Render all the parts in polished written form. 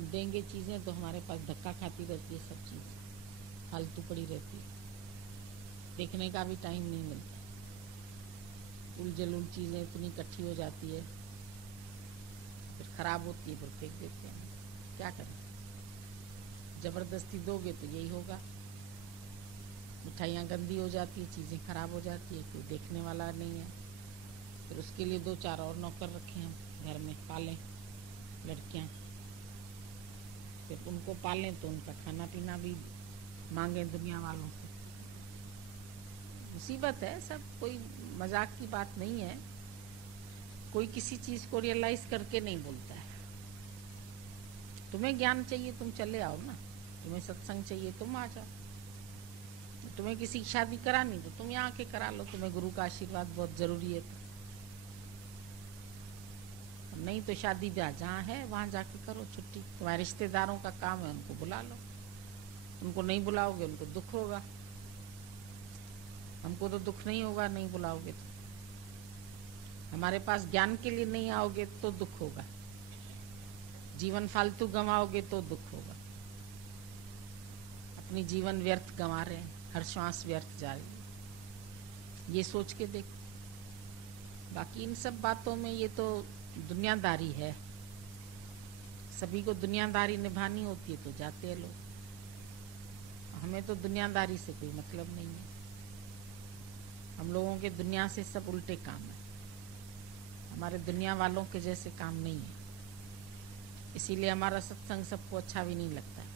तुम देंगे चीज़ें तो हमारे पास धक्का खाती रहती है, सब चीज़ फालतू पड़ी रहती है, देखने का भी टाइम नहीं मिलता। उलझुल चीज़ें इतनी इकट्ठी हो जाती है, फिर ख़राब होती है, फिर फेंक देते हैं। क्या करें, ज़बरदस्ती दोगे तो यही होगा। मिठाइयाँ गंदी हो जाती है, चीज़ें ख़राब हो जाती है, कोई देखने वाला नहीं है। फिर उसके लिए 2-4 और नौकर रखे हम घर में, पालें लड़कियाँ, फिर उनको पालें तो उनका खाना पीना भी मांगें दुनिया वालों से। मुसीबत है सब, कोई मजाक की बात नहीं है। कोई किसी चीज़ को रियलाइज़ करके नहीं बोलता है। तुम्हें ज्ञान चाहिए तुम चले आओ ना, तुम्हें सत्संग चाहिए तुम आ जाओ, तुम्हें किसी की शादी करानी तो तुम यहाँ आके करा लो, तुम्हें गुरु का आशीर्वाद बहुत ज़रूरी है तो। नहीं तो शादी ब्याह जहाँ है वहाँ जाके करो छुट्टी। तुम्हारे रिश्तेदारों का काम है, उनको बुला लो। उनको नहीं बुलाओगे उनको दुख होगा, हमको तो दुख नहीं होगा नहीं बुलाओगे तो। हमारे पास ज्ञान के लिए नहीं आओगे तो दुख होगा, जीवन फालतू गंवाओगे तो दुख होगा। अपनी जीवन व्यर्थ गंवा रहे हैं, हर श्वास व्यर्थ जा रही है, ये सोच के देखो। बाकी इन सब बातों में ये तो दुनियादारी है, सभी को दुनियादारी निभानी होती है तो जाते हैं लोग। हमें तो दुनियादारी से कोई मतलब नहीं है, हम लोगों के दुनिया से सब उल्टे काम है, हमारे दुनिया वालों के जैसे काम नहीं है। इसीलिए हमारा सत्संग सबको अच्छा भी नहीं लगता है।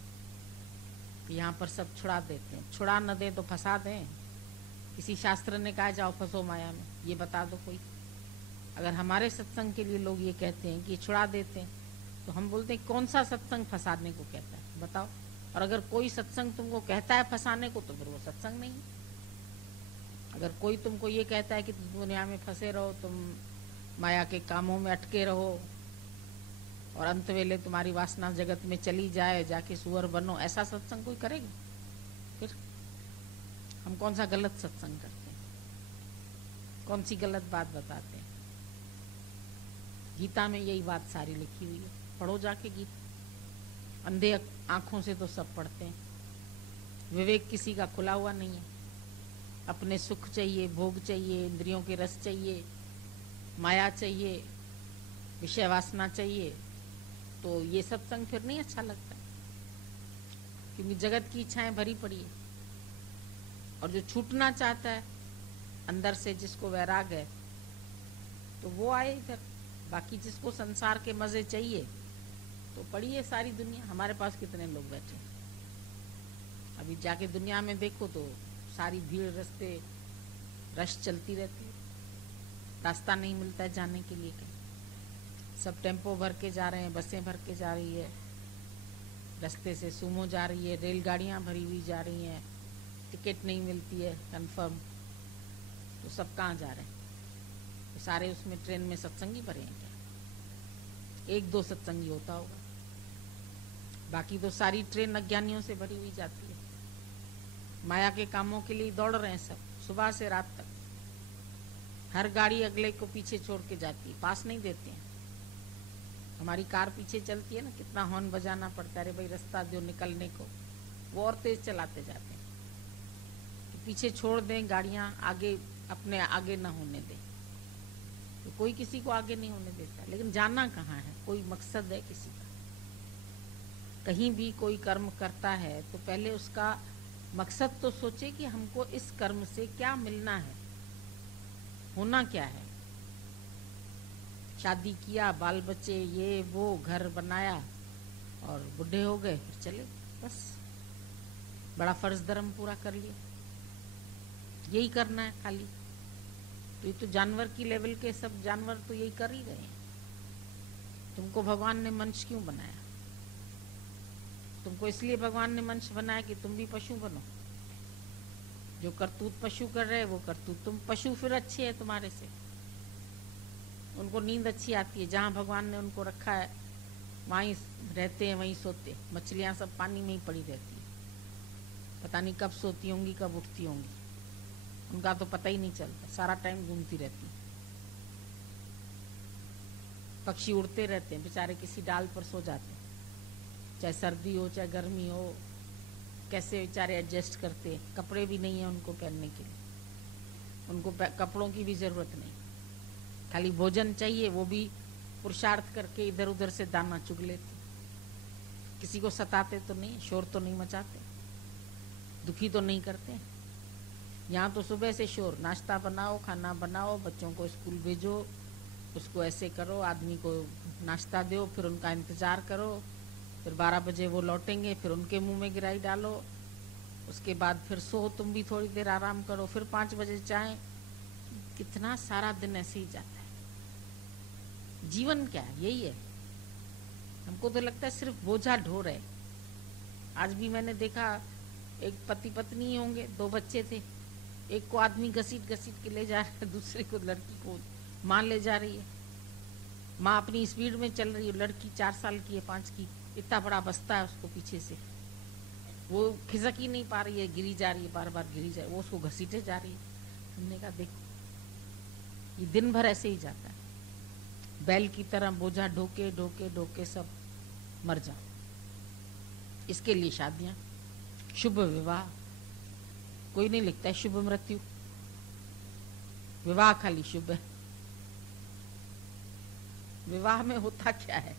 यहाँ पर सब छुड़ा देते हैं, छुड़ा न दे तो फंसा दें। किसी शास्त्र ने कहा जाओ फंसो माया में, ये बता दो कोई। अगर हमारे सत्संग के लिए लोग ये कहते हैं कि छुड़ा देते हैं, तो हम बोलते हैं कौन सा सत्संग फंसाने को कहता है बताओ। और अगर कोई सत्संग तुमको कहता है फंसाने को तो फिर वो सत्संग नहीं है। अगर कोई तुमको ये कहता है कि तुम दुनिया में फंसे रहो, तुम माया के कामों में अटके रहो और अंत वेले तुम्हारी वासना जगत में चली जाए, जाके सुअर बनो, ऐसा सत्संग कोई करेगा? फिर हम कौन सा गलत सत्संग करते हैं, कौन सी गलत बात बताते हैं? गीता में यही बात सारी लिखी हुई है, पढ़ो जाके गीता। अंधे आंखों से तो सब पढ़ते हैं, विवेक किसी का खुला हुआ नहीं है। अपने सुख चाहिए, भोग चाहिए, इंद्रियों के रस चाहिए, माया चाहिए, विषय वासना चाहिए, तो ये सत्संग फिर नहीं अच्छा लगता, क्योंकि जगत की इच्छाएं भरी पड़ी है। और जो छूटना चाहता है अंदर से, जिसको वैराग है, तो वो आए इधर। बाकी जिसको संसार के मजे चाहिए तो पड़ी है सारी दुनिया। हमारे पास कितने लोग बैठे, अभी जाके दुनिया में देखो तो सारी भीड़, रास्ते रश चलती रहती है, रास्ता नहीं मिलता है जाने के लिए कहीं। सब टेम्पो भर के जा रहे हैं, बसें भर के जा रही है, रास्ते से सुमो जा रही है, रेलगाड़ियाँ भरी हुई जा रही हैं, टिकट नहीं मिलती है कंफर्म, तो सब कहाँ जा रहे हैं? तो सारे उसमें ट्रेन में सत्संगी भरे हैं क्या? 1-2 सत्संगी होता होगा, बाकी तो सारी ट्रेन अज्ञानियों से भरी हुई जाती है। माया के कामों के लिए दौड़ रहे हैं सब, सुबह से रात तक। हर गाड़ी अगले को पीछे छोड़ के जाती है, पास नहीं देते हैं। हमारी कार पीछे चलती है ना, कितना हॉर्न बजाना पड़ता है, अरे भाई रास्ता दो निकलने को, वो और तेज चलाते जाते हैं। तो पीछे छोड़ दें गाड़ियां, आगे अपने आगे ना होने दें, तो कोई किसी को आगे नहीं होने देता। लेकिन जाना कहाँ है? कोई मकसद है किसी का? कहीं भी कोई कर्म करता है तो पहले उसका मकसद तो सोचे कि हमको इस कर्म से क्या मिलना है, होना क्या है। शादी किया, बाल बच्चे, ये वो, घर बनाया और बुढ़े हो गए, फिर चले, बस बड़ा फर्ज धर्म पूरा कर लिया, यही करना है खाली। तो ये तो जानवर की लेवल के सब जानवर तो यही कर ही रहे हैं। तुमको भगवान ने मनुष्य क्यों बनाया? तुमको इसलिए भगवान ने मनुष्य बनाया कि तुम भी पशु बनो। जो करतूत पशु कर रहे हैं वो करतूत तुम, पशु फिर अच्छे है तुम्हारे से, उनको नींद अच्छी आती है, जहाँ भगवान ने उनको रखा है वहीं रहते हैं, वहीं सोते। मछलियाँ सब पानी में ही पड़ी रहती है, पता नहीं कब सोती होंगी कब उठती होंगी, उनका तो पता ही नहीं चलता, सारा टाइम घूमती रहती। पक्षी उड़ते रहते हैं बेचारे, किसी डाल पर सो जाते हैं, चाहे सर्दी हो चाहे गर्मी हो, कैसे बेचारे एडजस्ट करते हैं। कपड़े भी नहीं है उनको पहनने के लिए, उनको कपड़ों की भी जरूरत नहीं, खाली भोजन चाहिए, वो भी पुरुषार्थ करके इधर उधर से दाना चुग लेते। किसी को सताते तो नहीं, शोर तो नहीं मचाते, दुखी तो नहीं करते। यहाँ तो सुबह से शोर, नाश्ता बनाओ, खाना बनाओ, बच्चों को स्कूल भेजो, उसको ऐसे करो, आदमी को नाश्ता दो, फिर उनका इंतजार करो, फिर 12 बजे वो लौटेंगे, फिर उनके मुंह में गिराई डालो, उसके बाद फिर सो, तुम भी थोड़ी देर आराम करो, फिर 5 बजे चाय। कितना सारा दिन ऐसे ही जाता है। जीवन क्या है? यही है। हमको तो लगता है सिर्फ बोझा ढो रहे। आज भी मैंने देखा, एक पति पत्नी होंगे, 2 बच्चे थे, एक को आदमी घसीट घसीट के ले जा रहा है, दूसरे को लड़की को माँ ले जा रही है। माँ अपनी स्पीड में चल रही है, लड़की 4 साल की है, 5 की, इतना बड़ा बस्ता है उसको पीछे से, वो खिसक ही नहीं पा रही है, गिरी जा रही है, बार बार गिरी जा रही है, वो उसको घसीटे जा रही है। हमने कहा देखो, ये दिन भर ऐसे ही जाता है, बैल की तरह बोझा ढोके ढोके ढोके सब मर जाओ। इसके लिए शादियां, शुभ विवाह, कोई नहीं लिखता है शुभ मृत्यु, विवाह खाली शुभ है। विवाह में होता क्या है?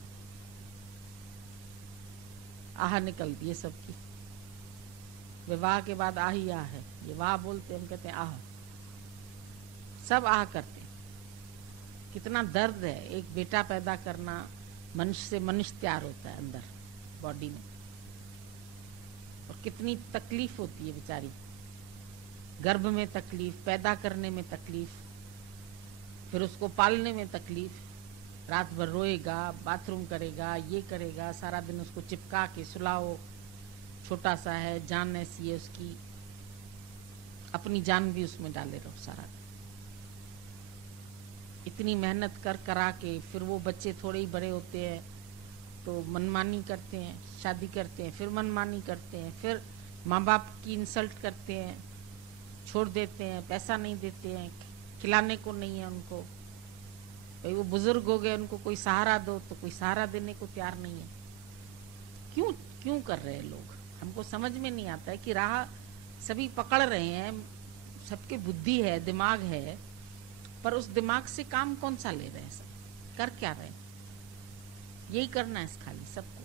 आह निकलती है सबकी, विवाह के बाद आह ही आह है, ये वाह बोलते, हम कहते हैं आह, सब आह करते हैं। कितना दर्द है एक बेटा पैदा करना, मनुष्य से मनुष्य तैयार होता है अंदर बॉडी में, और कितनी तकलीफ होती है बेचारी, गर्भ में तकलीफ, पैदा करने में तकलीफ, फिर उसको पालने में तकलीफ, रात भर रोएगा, बाथरूम करेगा, ये करेगा, सारा दिन उसको चिपका के सुलाओ, छोटा सा है, जान ऐसी है उसकी, अपनी जान भी उसमें डाले रहो सारा दिन। इतनी मेहनत कर करा के फिर वो बच्चे थोड़े ही बड़े होते हैं तो मनमानी करते हैं, शादी करते हैं, फिर मनमानी करते हैं, फिर माँ बाप की इंसल्ट करते हैं, छोड़ देते हैं, पैसा नहीं देते हैं, खिलाने को नहीं है उनको, भाई वो बुजुर्ग हो गए, उनको कोई सहारा दो, तो कोई सहारा देने को तैयार नहीं है। क्यों क्यों कर रहे हैं लोग? हमको समझ में नहीं आता है कि राह सभी पकड़ रहे हैं, सबके बुद्धि है, दिमाग है, पर उस दिमाग से काम कौन सा ले रहे हैं? सब कर क्या रहे हैं? यही करना है खाली सबको।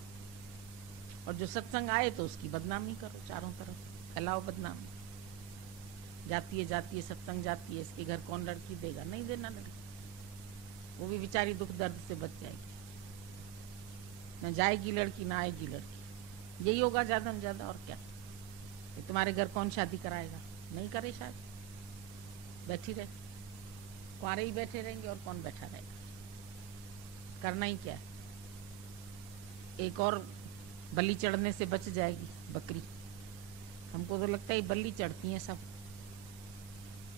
और जो सत्संग आए तो उसकी बदनामी करो, चारों तरफ फैलाओ बदनामी। जाती है सत्संग जाती है, इसके घर कौन लड़की देगा? नहीं देना लड़की, वो भी बेचारी दुख दर्द से बच जाएगी। न जाएगी लड़की, ना आएगी लड़की, यही होगा ज्यादा में ज्यादा। और क्या? तुम्हारे घर कौन शादी कराएगा? नहीं करे शादी, बैठी रहे, कुंवारे ही बैठे रहेंगे, और कौन बैठा रहेगा? करना ही क्या है? एक और बलि चढ़ने से बच जाएगी बकरी। हमको तो लगता है बलि चढ़ती हैं सब।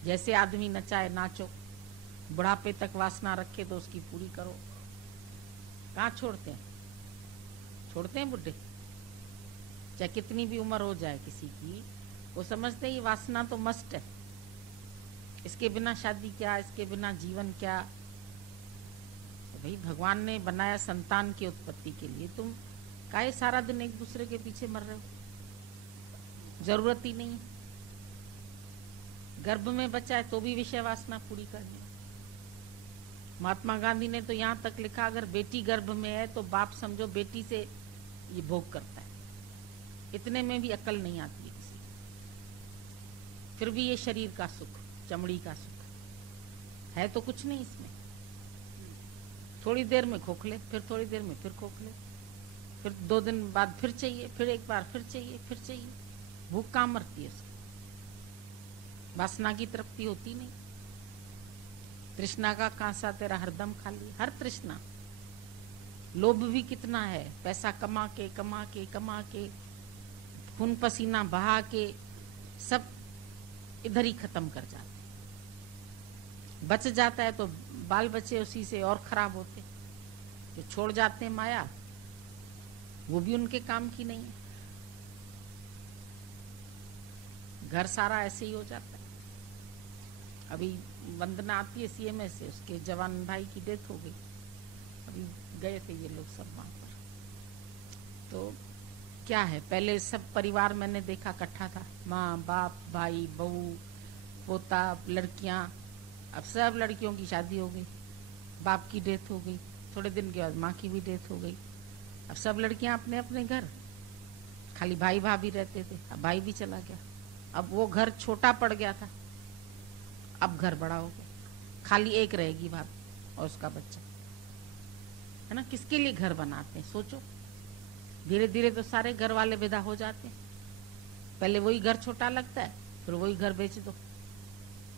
जैसे आदमी नचाए नाचो, बुढ़ापे तक वासना रखे तो उसकी पूरी करो। कहाँ छोड़ते हैं? छोड़ते हैं बुढ़े? चाहे कितनी भी उम्र हो जाए किसी की, वो समझते हैं ये वासना तो मस्ट है, इसके बिना शादी क्या, इसके बिना जीवन क्या। तो भाई भगवान ने बनाया संतान की उत्पत्ति के लिए, तुम काहे सारा दिन एक दूसरे के पीछे मर रहे हो? जरूरत ही नहीं। गर्भ में बच्चा है तो भी विषय वासना पूरी करनी। महात्मा गांधी ने तो यहाँ तक लिखा, अगर बेटी गर्भ में है तो बाप समझो बेटी से ये भोग करता है। इतने में भी अकल नहीं आती है किसी को। फिर भी ये शरीर का सुख, चमड़ी का सुख है तो कुछ नहीं इसमें। थोड़ी देर में खोखले, फिर थोड़ी देर में फिर खोखले, फिर 2 दिन बाद फिर चाहिए, फिर एक बार फिर चाहिए, फिर चाहिए। भूख कहाँ मरती है उसकी? वासना की तृप्ति होती नहीं। तृष्णा का कांसा तेरा हरदम खाली, हर तृष्णा। लोभ भी कितना है, पैसा कमा के कमा के कमा के, खून पसीना बहा के सब इधर ही खत्म कर जाते। बच जाता है तो बाल बच्चे उसी से और खराब होते। जो छोड़ जाते हैं माया, वो भी उनके काम की नहीं है। घर सारा ऐसे ही हो जाता है। अभी वंदना आती है सीएमएस से, उसके जवान भाई की डेथ हो गई, अभी गए थे ये लोग सब वहां पर। तो क्या है, पहले सब परिवार मैंने देखा इकट्ठा था, माँ बाप भाई बहू पोता लड़कियां। अब सब लड़कियों की शादी हो गई, बाप की डेथ हो गई, थोड़े दिन के बाद माँ की भी डेथ हो गई। अब सब लड़कियां अपने अपने घर, खाली भाई भाभी रहते थे, अब भाई भी चला गया। अब वो घर छोटा पड़ गया था, अब घर बड़ा हो गया, खाली एक रहेगी भाभी और उसका बच्चा, है ना। किसके लिए घर बनाते हैं सोचो। धीरे धीरे तो सारे घर वाले विदा हो जाते हैं, पहले वही घर छोटा लगता है, फिर वही घर बेच दो,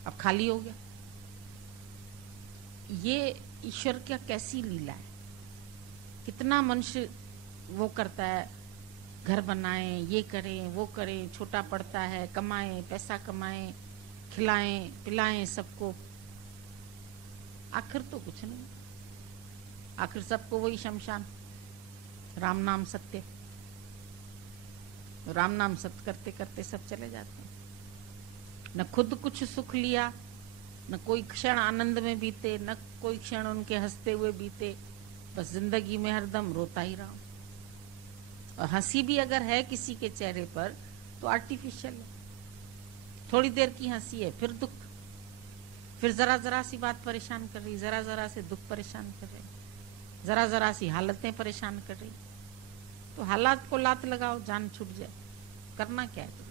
अब खाली हो गया। ये ईश्वर क्या कैसी लीला है, कितना मनुष्य वो करता है, घर बनाए, ये करें वो करें, छोटा पड़ता है, कमाएं पैसा कमाएं, खिलाएं पिलाएं सबको, आखिर तो कुछ नहीं, आखिर सबको वही शमशान। राम नाम सत्य, राम नाम सत्य करते करते सब चले जाते हैं। न खुद कुछ सुख लिया, न कोई क्षण आनंद में बीते, न कोई क्षण उनके हंसते हुए बीते, बस जिंदगी में हरदम रोता ही रहा। और हंसी भी अगर है किसी के चेहरे पर तो आर्टिफिशियल है, थोड़ी देर की हंसी है, फिर दुख, फिर जरा जरा सी बात परेशान कर रही, जरा जरा से दुख परेशान कर रहे, जरा जरा सी हालतें परेशान कर रही। तो हालात को लात लगाओ, जान छूट जाए, करना क्या है तुम?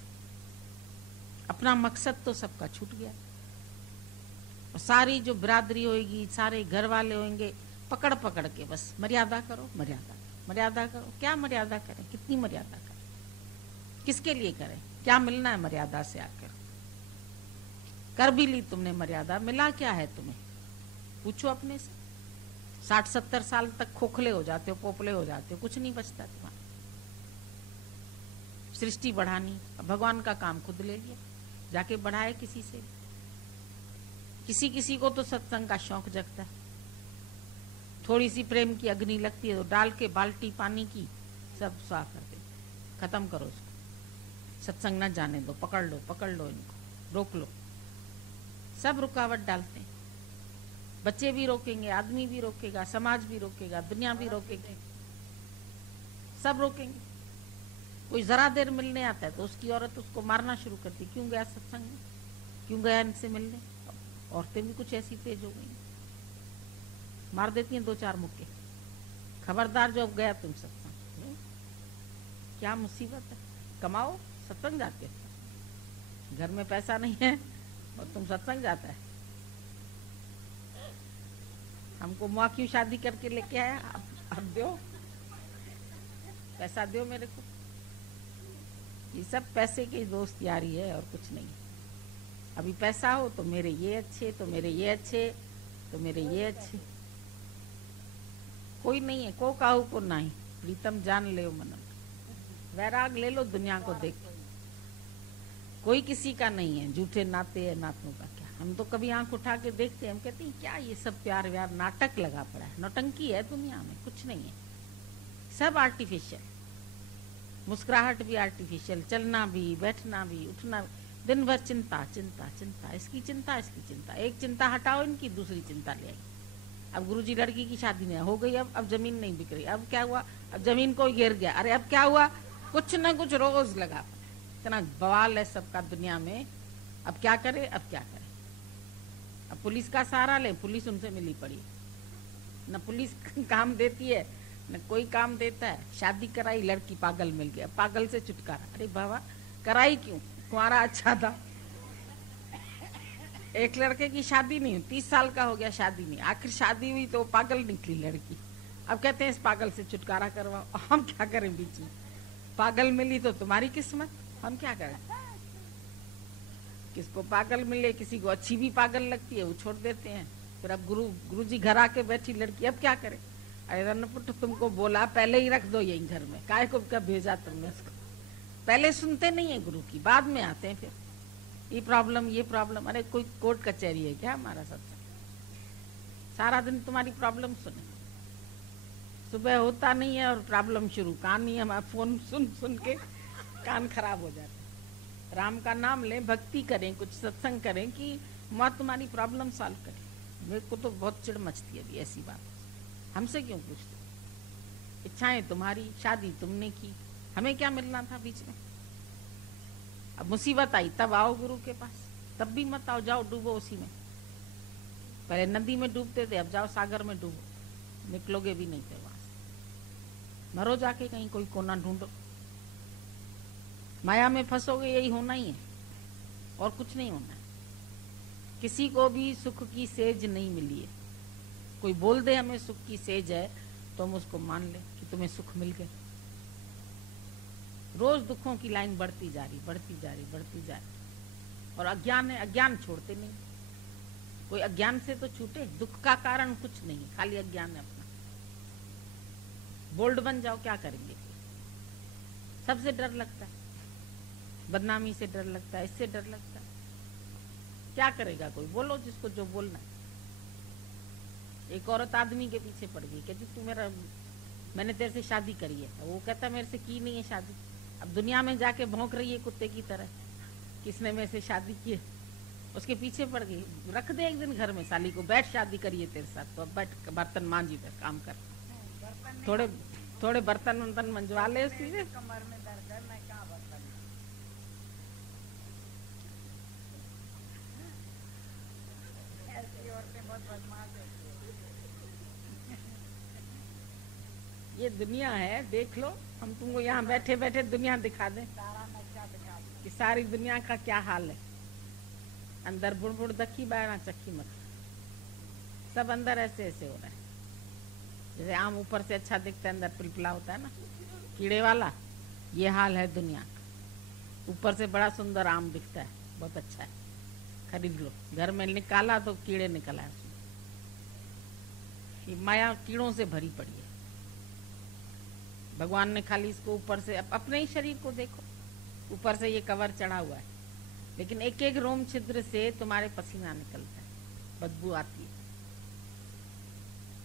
अपना मकसद तो सबका छूट गया। और सारी जो बिरादरी होगी, सारे घर वाले होंगे, पकड़ पकड़ के बस मर्यादा करो, मर्यादा करो, मर्यादा करो। क्या मर्यादा करें, कितनी मर्यादा करें, किसके लिए करें, क्या मिलना है मर्यादा से? आकर कर भी ली तुमने मर्यादा, मिला क्या है तुम्हें? पूछो अपने से। 60-70 साल तक खोखले हो जाते हो, पोपले हो जाते हो, कुछ नहीं बचता तुम्हारा। सृष्टि बढ़ानी, भगवान का काम खुद ले लिया, जाके बढ़ाए किसी से। किसी किसी को तो सत्संग का शौक जगता है, थोड़ी सी प्रेम की अग्नि लगती है तो डाल के बाल्टी पानी की सब स्वाह कर दे, खत्म करो उसको, सत्संग न जाने दो, पकड़ लो इनको, रोक लो। सब रुकावट डालते हैं, बच्चे भी रोकेंगे, आदमी भी रोकेगा, समाज भी रोकेगा, दुनिया भी रोकेगी, सब रोकेंगे। कोई जरा देर मिलने आता है तो उसकी औरत उसको मारना शुरू करती, क्यों गया सत्संग में, क्यों गया इनसे मिलने। औरतें भी कुछ ऐसी तेज हो गई, मार देती हैं 2-4 मुक्के, खबरदार जो अब गया तुम सत्संग। क्या मुसीबत है, कमाओ सत्संग जाते हो, घर में पैसा नहीं है और तुम सत्संग जाता है। हमको माँ क्यों शादी करके लेके आया, अब दो पैसा, दो मेरे को। ये सब पैसे की दोस्त यारी है और कुछ नहीं। अभी पैसा हो तो मेरे ये अच्छे, तो मेरे ये अच्छे, तो मेरे ये अच्छे, कोई नहीं है। को काहू को नहीं, प्रीतम जान ले मनन, वैराग ले लो दुनिया को देख, कोई किसी का नहीं है। झूठे नाते है, नातों का क्या। हम तो कभी आंख उठा के देखते हैं, हम कहते हैं क्या ये सब प्यार व्यार नाटक लगा पड़ा है, नौटंकी है दुनिया में, कुछ नहीं है, सब आर्टिफिशियल। मुस्कुराहट भी आर्टिफिशियल, चलना भी, बैठना भी, उठना भी, दिन भर चिंता चिंता चिंता, इसकी चिंता इसकी चिंता, एक चिंता हटाओ इनकी, दूसरी चिंता ले आई। अब गुरुजी लड़की की शादी में हो गई, अब जमीन नहीं बिक रही, अब क्या हुआ, अब जमीन को घेर गया, अरे अब क्या हुआ, कुछ ना कुछ रोज लगा। इतना बवाल है सबका दुनिया में, अब क्या करे, अब क्या करे। अब पुलिस का सहारा ले, पुलिस उनसे मिली पड़ी, न पुलिस काम देती है न कोई काम देता है। शादी कराई, लड़की पागल मिल गया, पागल से छुटकारा। अरे बाबा कराई क्यों, कुंवारा अच्छा था। एक लड़के की शादी नहीं, 30 साल का हो गया, शादी नहीं, आखिर शादी हुई तो पागल निकली लड़की। अब कहते हैं इस पागल से छुटकारा करवाओ, हम क्या करें बीच में, पागल मिली तो तुम्हारी किस्मत, हम क्या करें। किसको पागल मिले, किसी को अच्छी भी पागल लगती है, वो छोड़ देते हैं। फिर अब गुरुजी घर आके बैठी लड़की, अब क्या करे। अरे रनपुट तुमको बोला पहले ही रख दो यही घर में, काहे को क्या भेजा तुमने उसको। पहले सुनते नहीं है गुरु की, बाद में आते हैं फिर ये प्रॉब्लम। अरे कोई कोर्ट कचहरी है क्या हमारा सत्संग, सारा दिन तुम्हारी प्रॉब्लम सुने, सुबह होता नहीं है और प्रॉब्लम शुरू। कान ही हमारा फोन सुन सुन के कान खराब हो जाते। राम का नाम लें, भक्ति करें, कुछ सत्संग करें कि माँ तुम्हारी प्रॉब्लम सॉल्व करे। मेरे को तो बहुत चिढ़ मचती है अभी ऐसी बात, हमसे क्यों पूछते। इच्छाएं तुम्हारी, शादी तुमने की, हमें क्या मिलना था बीच में। अब मुसीबत आई तब आओ गुरु के पास, तब भी मत आओ, जाओ डूबो उसी में। पहले नदी में डूबते थे, अब जाओ सागर में डूबो, निकलोगे भी नहीं थे वहां से। मरो जाके कहीं, कोई कोना ढूंढो। माया में फंसोगे, यही होना ही है, और कुछ नहीं होना है। किसी को भी सुख की सेज नहीं मिली है। कोई बोल दे हमें सुख की सेज है, तो हम उसको मान ले कि तुम्हें सुख मिल गया। रोज दुखों की लाइन बढ़ती जा रही, बढ़ती जा रही, बढ़ती जा रही। और अज्ञान है, अज्ञान छोड़ते नहीं। कोई अज्ञान से तो छूटे, दुख का कारण कुछ नहीं, खाली अज्ञान है अपना। बोल्ड बन जाओ, क्या करेंगे। सबसे डर लगता है, बदनामी से डर लगता है, इससे डर लगता है। क्या करेगा कोई, बोलो जिसको जो बोलना है। एक औरत आदमी के पीछे पड़ गई, कहती तू मेरा, मैंने तेरे से शादी करी है। वो कहता मेरे से की नहीं है शादी। अब दुनिया में जाके भौंक रही है कुत्ते की तरह, किसने मेरे से शादी की है। उसके पीछे पड़ गई। रख दे एक दिन घर में साली को, बैठ शादी करिए तेरे साथ, तो अब बैठ बर्तन मांझी, फिर काम कर, थोड़े थोड़े बर्तन वर्तन मंजवा ले उसकी से। कमर में दर्द है, मैं क्या बर्तन। ऐसी औरतें बहुत बदमाश होती है। ये दुनिया है, देख लो। हम तुमको यहाँ बैठे बैठे दुनिया दिखा दें, सारा नक्शा दिखा दूं। कि सारी दुनिया का क्या हाल है। अंदर बुड़ दखी, बाहर चक्की मत। सब अंदर ऐसे ऐसे हो रहा है। जैसे आम ऊपर से अच्छा दिखता है, अंदर पिलपिला होता है ना, कीड़े वाला। ये हाल है दुनिया का। ऊपर से बड़ा सुंदर आम दिखता है, बहुत अच्छा है, खरीद लो। घर में निकाला तो कीड़े निकला है उसमें। ये माया कीड़ों से भरी पड़ी है। भगवान ने खाली इसको ऊपर से, अपने ही शरीर को देखो, ऊपर से ये कवर चढ़ा हुआ है, लेकिन एक एक रोम छिद्र से तुम्हारे पसीना निकलता है, बदबू आती है।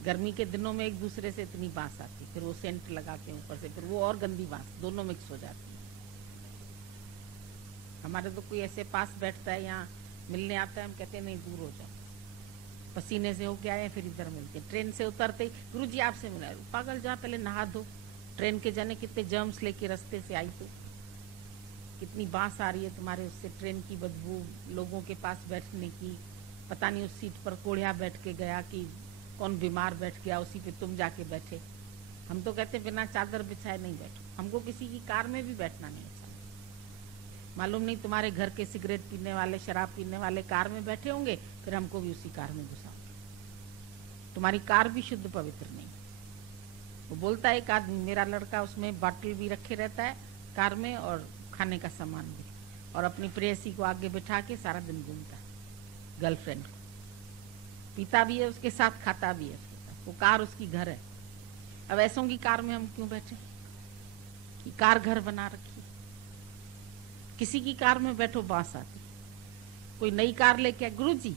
गर्मी के दिनों में एक दूसरे से इतनी बांस आती, फिर वो सेंट लगाते हैं ऊपर से, फिर वो और गंदी बांस, दोनों मिक्स हो जाती है। हमारे तो कोई ऐसे पास बैठता है, यहाँ मिलने आता है, हम कहते हैं नहीं दूर हो जाओ, पसीने से होके आए, फिर इधर मिलते। ट्रेन से उतरते ही गुरुजी आपसे मिला। पागल, जा पहले नहा दो। ट्रेन के जाने कितने जर्म्स लेके रास्ते से आई, तो कितनी बांस आ रही है तुम्हारे उससे, ट्रेन की बदबू, लोगों के पास बैठने की। पता नहीं उस सीट पर कोढ़िया बैठ के गया कि कौन बीमार बैठ गया, उसी पे तुम जाके बैठे। हम तो कहते बिना चादर बिछाए नहीं बैठो। हमको किसी की कार में भी बैठना नहीं अच्छा। मालूम नहीं तुम्हारे घर के सिगरेट पीने वाले, शराब पीने वाले कार में बैठे होंगे, फिर हमको भी उसी कार में घुसाओगे। तुम्हारी कार भी शुद्ध पवित्र नहीं। वो बोलता है एक आदमी, मेरा लड़का उसमें बॉटल भी रखे रहता है कार में, और खाने का सामान भी, और अपनी प्रेयसी को आगे बिठा के सारा दिन घूमता है, गर्लफ्रेंड को। पीता भी है उसके साथ, खाता भी है उसके साथ। वो कार उसकी घर है। अब ऐसों की कार में हम क्यों बैठे कि कार घर बना रखी। किसी की कार में बैठो बांस आती। कोई नई कार लेके, गुरुजी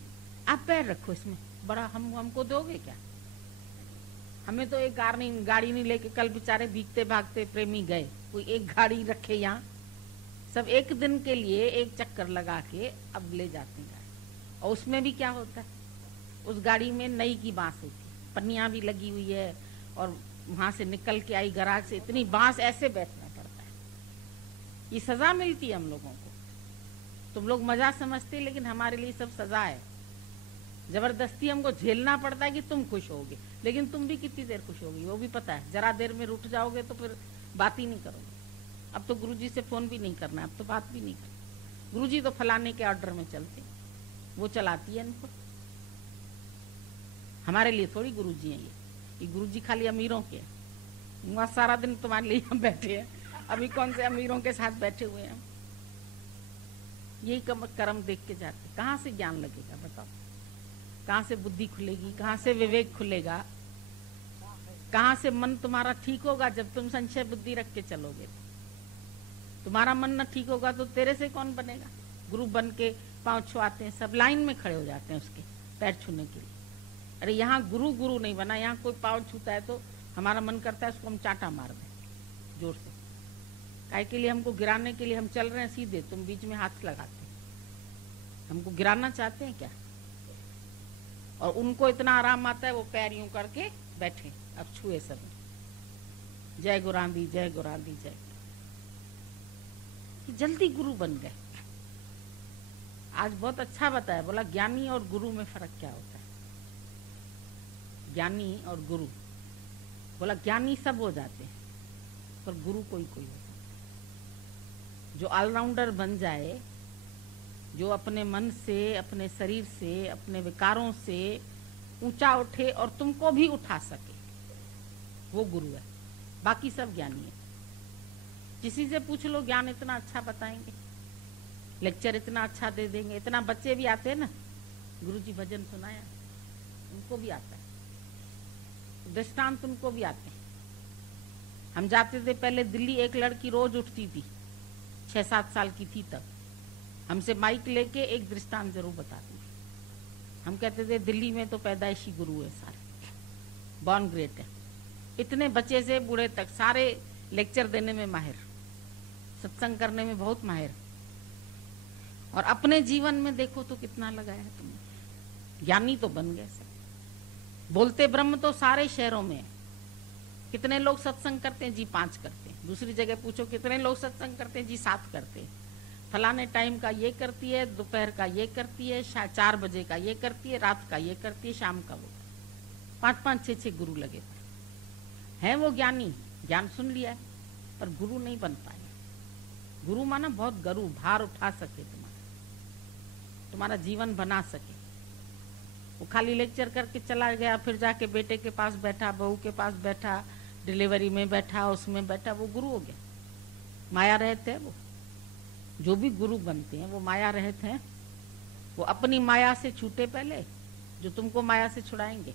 आप पैर रखो इसमें, बड़ा हमको दोगे क्या। हमें तो एक गाड़ी नहीं लेके, कल बेचारे भीगते भागते प्रेमी गए, कोई एक गाड़ी रखे यहाँ, सब एक दिन के लिए एक चक्कर लगा के अब ले जाते हैं गाड़ी। और उसमें भी क्या होता है, उस गाड़ी में नई की बांस होती है, पन्नियां भी लगी हुई है, और वहां से निकल के आई गराज से, इतनी बांस, ऐसे बैठना पड़ता है। ये सजा मिलती है हम लोगों को। तुम लोग मजा समझते, लेकिन हमारे लिए सब सजा है। जबरदस्ती हमको झेलना पड़ता है कि तुम खुश होगे, लेकिन तुम भी कितनी देर खुश होगी वो भी पता है। जरा देर में रुठ जाओगे तो फिर बात ही नहीं करोगे। अब तो गुरुजी से फोन भी नहीं करना है, अब तो बात भी नहीं करना। गुरुजी तो फलाने के ऑर्डर में चलते, वो चलाती है इनको। हमारे लिए थोड़ी गुरुजी है ये गुरुजी खाली अमीरों के हैं। वहां सारा दिन तुम्हारे लिए हम बैठे हैं, अभी कौन से अमीरों के साथ बैठे हुए हैं। यही कर्म देख के जाते। कहाँ से ज्ञान लगेगा बताओ, कहाँ से बुद्धि खुलेगी, कहाँ से विवेक खुलेगा, कहाँ से मन तुम्हारा ठीक होगा। जब तुम संशय बुद्धि रख के चलोगे, तुम्हारा मन न ठीक होगा तो तेरे से कौन बनेगा। गुरु बन के पांव छुआते हैं, सब लाइन में खड़े हो जाते हैं उसके पैर छूने के लिए। अरे यहाँ गुरु नहीं बना, यहाँ कोई पांव छूता है तो हमारा मन करता है उसको हम चाटा मार दें जोर से। काय के लिए, हमको गिराने के लिए हम चल रहे हैं सीधे, तुम बीच में हाथ लगाते। हमको गिराना चाहते हैं क्या। और उनको इतना आराम आता है, वो पैर यूं करके बैठे, अब छुए सब। जय गुरांदी, जय गुरांदी, जय। जल्दी गुरु बन गए। आज बहुत अच्छा बताया, बोला ज्ञानी और गुरु में फर्क क्या होता है। ज्ञानी और गुरु, बोला ज्ञानी सब हो जाते हैं पर गुरु कोई कोई होता है। जो ऑलराउंडर बन जाए, जो अपने मन से, अपने शरीर से, अपने विकारों से ऊंचा उठे और तुमको भी उठा सके, वो गुरु है। बाकी सब ज्ञानी है। किसी से पूछ लो, ज्ञान इतना अच्छा बताएंगे, लेक्चर इतना अच्छा दे देंगे। इतना बच्चे भी आते हैं ना, गुरुजी भजन सुनाया, उनको भी आता है, दृष्टांत उनको भी आते हैं। हम जाते थे पहले दिल्ली, एक लड़की रोज उठती थी, 6-7 साल की थी तब, हमसे माइक लेके एक दृष्टांत जरूर बताती थी। हम कहते थे दिल्ली में तो पैदाइशी गुरु है सारे, बॉर्न ग्रेट है। इतने बच्चे से बूढ़े तक सारे लेक्चर देने में माहिर, सत्संग करने में बहुत माहिर। और अपने जीवन में देखो तो कितना लगाया है तुमने। ज्ञानी तो बन गए सब। बोलते ब्रह्म तो सारे शहरों में है। कितने लोग सत्संग करते हैं जी? 5 करते हैं। दूसरी जगह पूछो कितने लोग सत्संग करते हैं जी? 7 करते हैं। फलाने टाइम का ये करती है, दोपहर का ये करती है, 4 बजे का ये करती है, रात का ये करती है, शाम का वो। 5-5, 6-6 गुरु लगे हैं। वो ज्ञानी, ज्ञान सुन लिया है पर गुरु नहीं बन पाए। गुरु माना बहुत गरु, भार उठा सके, तुम्हारा जीवन बना सके। वो खाली लेक्चर करके चला गया, फिर जाके बेटे के पास बैठा, बहू के पास बैठा, डिलीवरी में बैठा, उसमें बैठा, वो गुरु हो गया। माया रहते हैं वो। जो भी गुरु बनते हैं वो माया रहते हैं। वो अपनी माया से छूटे पहले, जो तुमको माया से छुड़ाएंगे।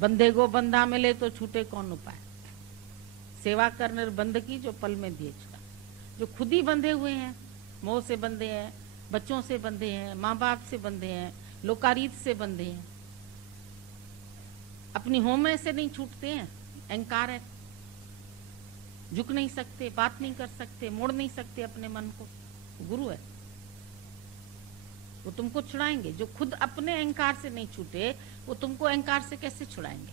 बंधे को बंधा मिले तो छूटे कौन उपाय। सेवा कर निर्बंध की, जो पल में दिए छुड़ा। जो खुद ही बंधे हुए हैं, मोह से बंधे हैं, बच्चों से बंधे हैं, माँ बाप से बंधे हैं, लोकारीत से बंधे हैं, अपनी होमे से नहीं छूटते हैं। अहंकार है, झुक नहीं सकते, बात नहीं कर सकते, मोड़ नहीं सकते अपने मन को। गुरु है, वो तुमको छुड़ाएंगे। जो खुद अपने अहंकार से नहीं छूटे, वो तुमको अहंकार से कैसे छुड़ाएंगे।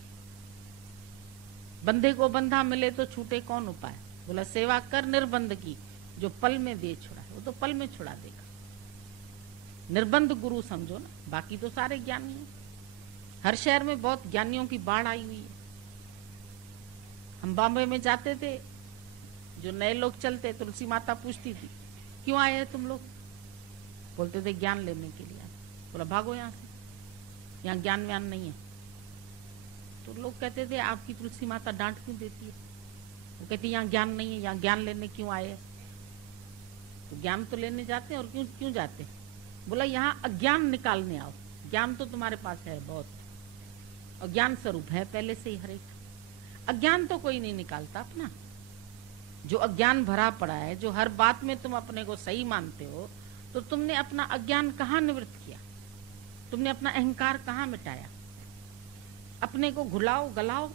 बंधे को बंधा मिले तो छूटे कौन उपाय। बोला सेवा कर निर्बंध की, जो पल में दे छुड़ा, वो तो पल में छुड़ा देगा। निर्बंध गुरु समझो ना, बाकी तो सारे ज्ञानी हैं। हर शहर में बहुत ज्ञानियों की बाढ़ आई हुई है। हम बॉम्बे में जाते थे, जो नए लोग चलते, तुलसी माता पूछती थी क्यों आए हैं तुम लोग? बोलते थे ज्ञान लेने के लिए। बोला भागो यहाँ से, यहाँ ज्ञान व्यान नहीं है। तो लोग कहते थे आपकी तुलसी माता डांट क्यों देती है? वो कहती यहाँ ज्ञान नहीं है, यहाँ ज्ञान लेने क्यों आए हैं? तो ज्ञान तो लेने जाते हैं, और क्यों क्यों जाते हैं? बोला यहाँ अज्ञान निकालने आओ। ज्ञान तो तुम्हारे पास है बहुत, और ज्ञान स्वरूप है पहले से ही हर एक। अज्ञान तो कोई नहीं निकालता अपना। जो अज्ञान भरा पड़ा है, जो हर बात में तुम अपने को सही मानते हो, तो तुमने अपना अज्ञान कहाँ निवृत्त किया? तुमने अपना अहंकार कहाँ मिटाया? अपने को घुलाओ, गलाओ,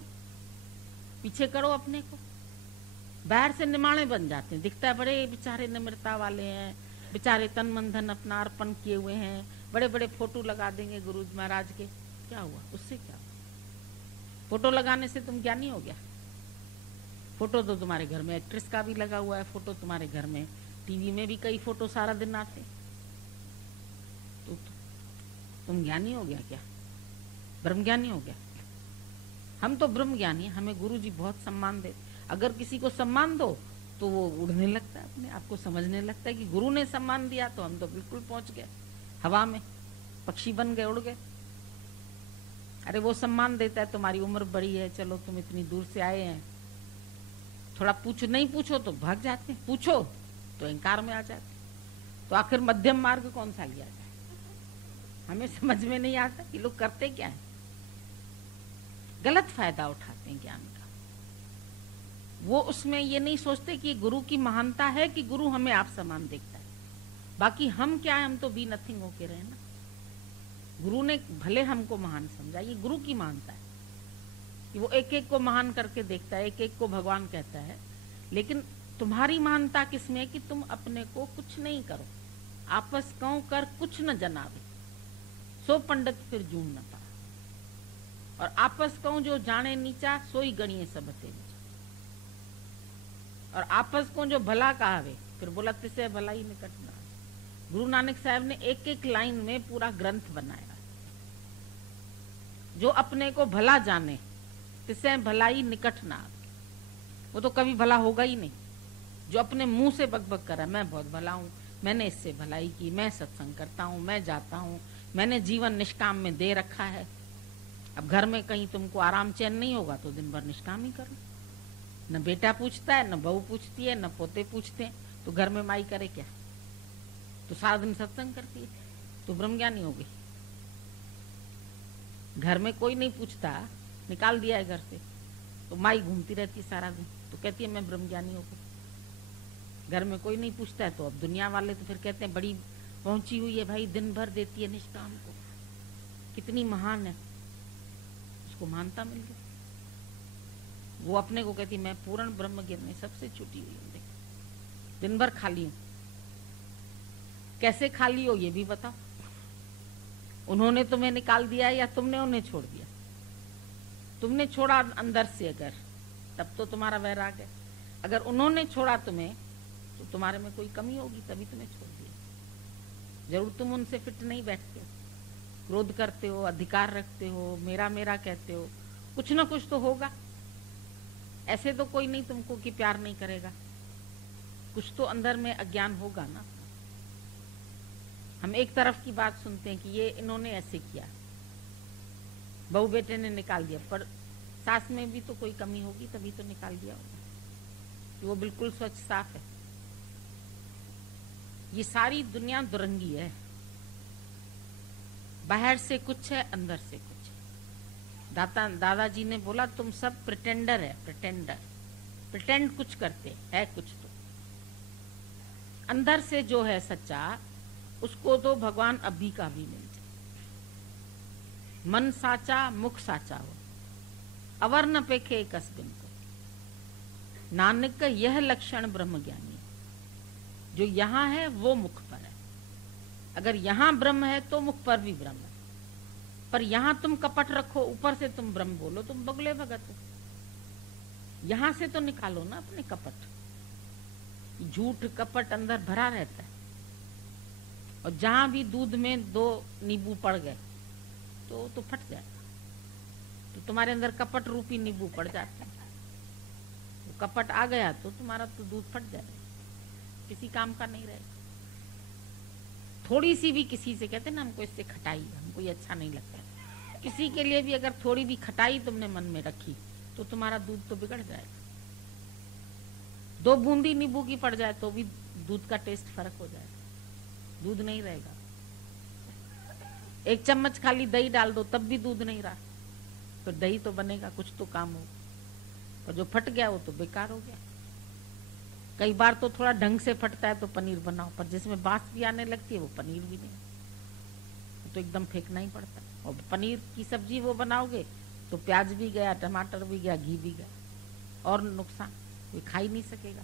पीछे करो अपने को। बाहर से निमाणे बन जाते हैं, दिखता है बड़े बेचारे निम्रता वाले हैं, बेचारे तन मन धन अपना अर्पण किए हुए हैं, बड़े बड़े फोटो लगा देंगे गुरु महाराज के। क्या हुआ उससे? क्या हुआ? फोटो लगाने से तुम ज्ञानी हो गया? फोटो तो तुम्हारे घर में एक्ट्रेस का भी लगा हुआ है, फोटो तुम्हारे घर में टीवी में भी कई फोटो सारा दिन आते, तो तुम ज्ञानी हो गया क्या? ब्रह्म ज्ञानी हो गया? हम तो ब्रह्म ज्ञानी, हमें गुरु जी बहुत सम्मान दे। अगर किसी को सम्मान दो तो वो उड़ने लगता है, अपने आप को समझने लगता है कि गुरु ने सम्मान दिया तो हम तो बिल्कुल पहुंच गए, हवा में पक्षी बन गए, उड़ गए। अरे वो सम्मान देता है, तुम्हारी उम्र बड़ी है, चलो तुम इतनी दूर से आए हैं, थोड़ा पूछो, नहीं पूछो तो भाग जाते, पूछो तो अहंकार में आ जाते। तो आखिर मध्यम मार्ग कौन सा लिया जाए? हमें समझ में नहीं आता कि लोग करते क्या है। गलत फायदा उठाते हैं ज्ञान का। वो उसमें ये नहीं सोचते कि गुरु की महानता है कि गुरु हमें आप समान देखता है। बाकी हम क्या है, हम तो बी नथिंग होके रहे ना। गुरु ने भले हमको महान समझा, ये गुरु की महानता है कि वो एक एक को महान करके देखता है, एक एक को भगवान कहता है। लेकिन तुम्हारी महानता किसमें है कि तुम अपने को कुछ नहीं करो, आपस कौ कर कुछ न जनावे, सो पंडित फिर जून न पा। और आपस कहूं जो जाने नीचा, सोई गणिये सब नीचा। और आपस को जो भला कहावे, फिर बोला तिसे भला ही निकट ना। गुरु नानक साहब ने एक एक लाइन में पूरा ग्रंथ बनाया। जो अपने को भला जाने तिसे भलाई निकट ना आवे, वो तो कभी भला होगा ही नहीं। जो अपने मुंह से बकबक कर रहा है मैं बहुत भला हूं, मैंने इससे भलाई की, मैं सत्संग करता हूं, मैं जाता हूं, मैंने जीवन निष्काम में दे रखा है। अब घर में कहीं तुमको आराम चैन नहीं होगा तो दिन भर निष्काम ही करो। न बेटा पूछता है, न बहू पूछती है, न पोते पूछते हैं, तो घर में माई करे क्या? तो सारा दिन सत्संग करती है तो ब्रह्मज्ञानी हो गई। घर में कोई नहीं पूछता, निकाल दिया है घर से, तो माई घूमती रहती है सारा दिन, तो कहती है मैं ब्रह्मज्ञानी हो गई। घर में कोई नहीं पूछता है तो अब दुनिया वाले तो फिर कहते हैं बड़ी पहुंची हुई है भाई, दिन भर देती है निष्काम को, कितनी महान है, उसको मानता मिल गया। वो अपने को कहती मैं पूर्ण ब्रह्म ज्ञान में सबसे छुटी हुई हूँ, दिन भर खाली हूं। कैसे खाली हो ये भी बताओ। उन्होंने तुम्हें निकाल दिया या तुमने उन्हें छोड़ दिया? तुमने छोड़ा अंदर से अगर, तब तो तुम्हारा वैराग है। अगर उन्होंने छोड़ा तुम्हें तो तुम्हारे में कोई कमी होगी, तभी तुम्हें छोड़ दिया। जरूर तुम उनसे फिट नहीं बैठते हो, क्रोध करते हो, अधिकार रखते हो, मेरा मेरा कहते हो, कुछ ना कुछ तो होगा। ऐसे तो कोई नहीं तुमको कि प्यार नहीं करेगा, कुछ तो अंदर में अज्ञान होगा ना। हम एक तरफ की बात सुनते हैं कि ये इन्होंने ऐसे किया, बहू बेटे ने निकाल दिया, पर सास में भी तो कोई कमी होगी तभी तो निकाल दिया होगा, कि वो बिल्कुल स्वच्छ साफ है। ये सारी दुनिया दुरंगी है, बाहर से कुछ है अंदर से कुछ है। दादाजी ने बोला तुम सब प्रिटेंडर है, प्रिटेंडर, प्रिटेंड कुछ करते है कुछ तो। अंदर से जो है सच्चा, उसको तो भगवान अभी का भी मिल जाए। मन साचा मुख साचा हो, अवर न पेखे कसबिन को। नानक का यह लक्षण ब्रह्म ज्ञानी, जो यहाँ है वो मुख पर है। अगर यहाँ ब्रह्म है तो मुख पर भी ब्रह्म है, पर यहाँ तुम कपट रखो, ऊपर से तुम ब्रह्म बोलो, तुम बगले भगत हो। यहां से तो निकालो ना अपने कपट। झूठ कपट अंदर भरा रहता है, और जहां भी दूध में 2 नींबू पड़ गए तो फट जाएगा। तो तुम्हारे अंदर कपट रूपी नींबू पड़ जाते हैं, तो कपट आ गया तो तुम्हारा तो दूध फट जाएगा, किसी काम का नहीं रहेगा। थोड़ी सी भी किसी से कहते ना हमको इससे खटाई, हमको ये अच्छा नहीं लगता, किसी के लिए भी अगर थोड़ी भी खटाई तुमने मन में रखी तो तुम्हारा दूध तो बिगड़ जाएगा। 2 बूंदी नींबू की पड़ जाए तो भी दूध का टेस्ट फर्क हो जाएगा, दूध नहीं रहेगा। 1 चम्मच खाली दही डाल दो तब भी दूध नहीं रहा, तो दही तो बनेगा, कुछ तो काम हो, पर जो फट गया वो तो बेकार हो गया। कई बार तो थोड़ा ढंग से फटता है तो पनीर बनाओ, पर जिसमें बांस भी आने लगती है वो पनीर भी नहीं, तो एकदम फेंकना ही पड़ता है। और पनीर की सब्जी वो बनाओगे तो प्याज भी गया, टमाटर भी गया, घी भी गया, और नुकसान, कोई खा ही नहीं सकेगा,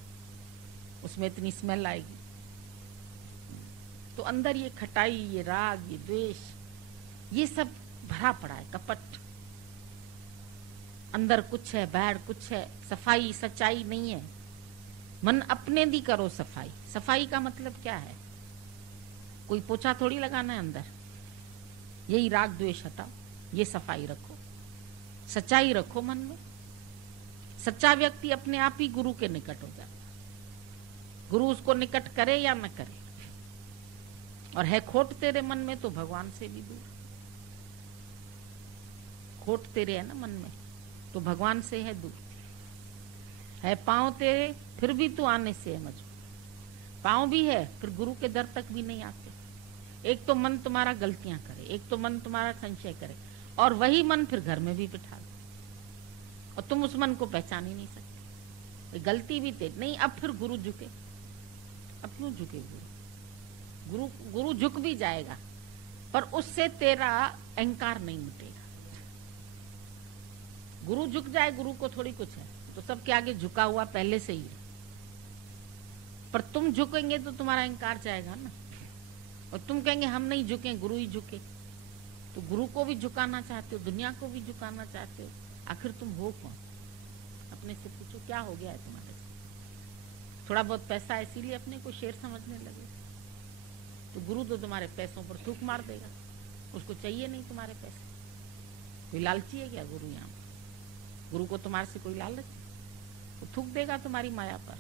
उसमें इतनी स्मेल आएगी। तो अंदर ये खटाई, ये राग, ये द्वेष, ये सब भरा पड़ा है, कपट। अंदर कुछ है, बाहर कुछ है, सफाई सच्चाई नहीं है। मन अपने दी करो सफाई। सफाई का मतलब क्या है? कोई पोछा थोड़ी लगाना है अंदर, यही राग द्वेष हटाओ, ये सफाई रखो, सच्चाई रखो मन में। सच्चा व्यक्ति अपने आप ही गुरु के निकट हो जाता है, गुरु उसको निकट करे या न करे। और है खोट तेरे मन में तो भगवान से भी दूर, खोट तेरे है ना मन में तो भगवान से है दूर। है पांव तेरे फिर भी तू आने से है मजबूर, पांव भी है फिर गुरु के दर तक भी नहीं आते। एक तो मन तुम्हारा गलतियां करे, एक तो मन तुम्हारा संशय करे, और वही मन फिर घर में भी बिठा दो, और तुम उस मन को पहचान ही नहीं सकते। गलती भी तेरी नहीं, अब फिर गुरु झुके, अब क्यों झुके गुरु? गुरु झुक भी जाएगा पर उससे तेरा अहंकार नहीं मिटेगा। गुरु झुक जाए, गुरु को थोड़ी कुछ है, तो सबके आगे झुका हुआ पहले से ही है, पर तुम झुकेंगे तो तुम्हारा अहंकार जाएगा ना, और तुम कहेंगे हम नहीं झुके, गुरु ही झुके। तो गुरु को भी झुकाना चाहते हो, दुनिया को भी झुकाना चाहते हो, आखिर तुम हो कौन? अपने से पूछो क्या हो गया है तुम्हारे साथ? थोड़ा बहुत पैसा इसीलिए अपने को शेर समझने लगे, तो गुरु तो तुम्हारे पैसों पर थूक मार देगा, उसको चाहिए नहीं तुम्हारे पैसे। कोई लालची है क्या गुरु? यहाँ गुरु को तुम्हारे से कोई लालच? वो थूक देगा तुम्हारी माया पर,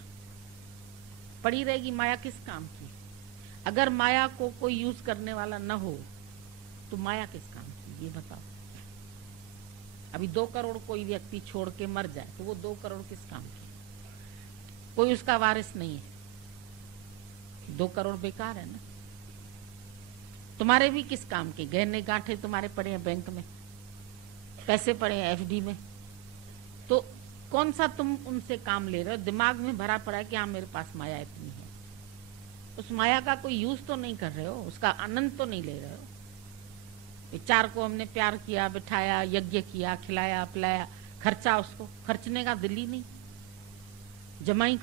पड़ी रहेगी माया किस काम की? अगर माया को कोई यूज करने वाला न हो तो माया किस काम की, ये बताओ। अभी 2 करोड़ कोई व्यक्ति छोड़ के मर जाए तो वो 2 करोड़ किस काम की? कोई उसका वारिस नहीं है, 2 करोड़ बेकार है ना। तुम्हारे भी किस काम के? गहने गांठे तुम्हारे पड़े हैं बैंक में, पैसे पड़े हैं एफडी में, तो कौन सा तुम उनसे काम ले रहे हो? दिमाग में भरा पड़ा है कि हाँ मेरे पास माया इतनी है, उस माया का कोई यूज तो नहीं कर रहे हो, उसका आनंद तो नहीं ले रहे हो। 4 को हमने प्यार किया, बिठाया, यज्ञ किया, खिलाया पिलाया, खर्चा, उसको खर्चने का दिल ही नहीं। जमाई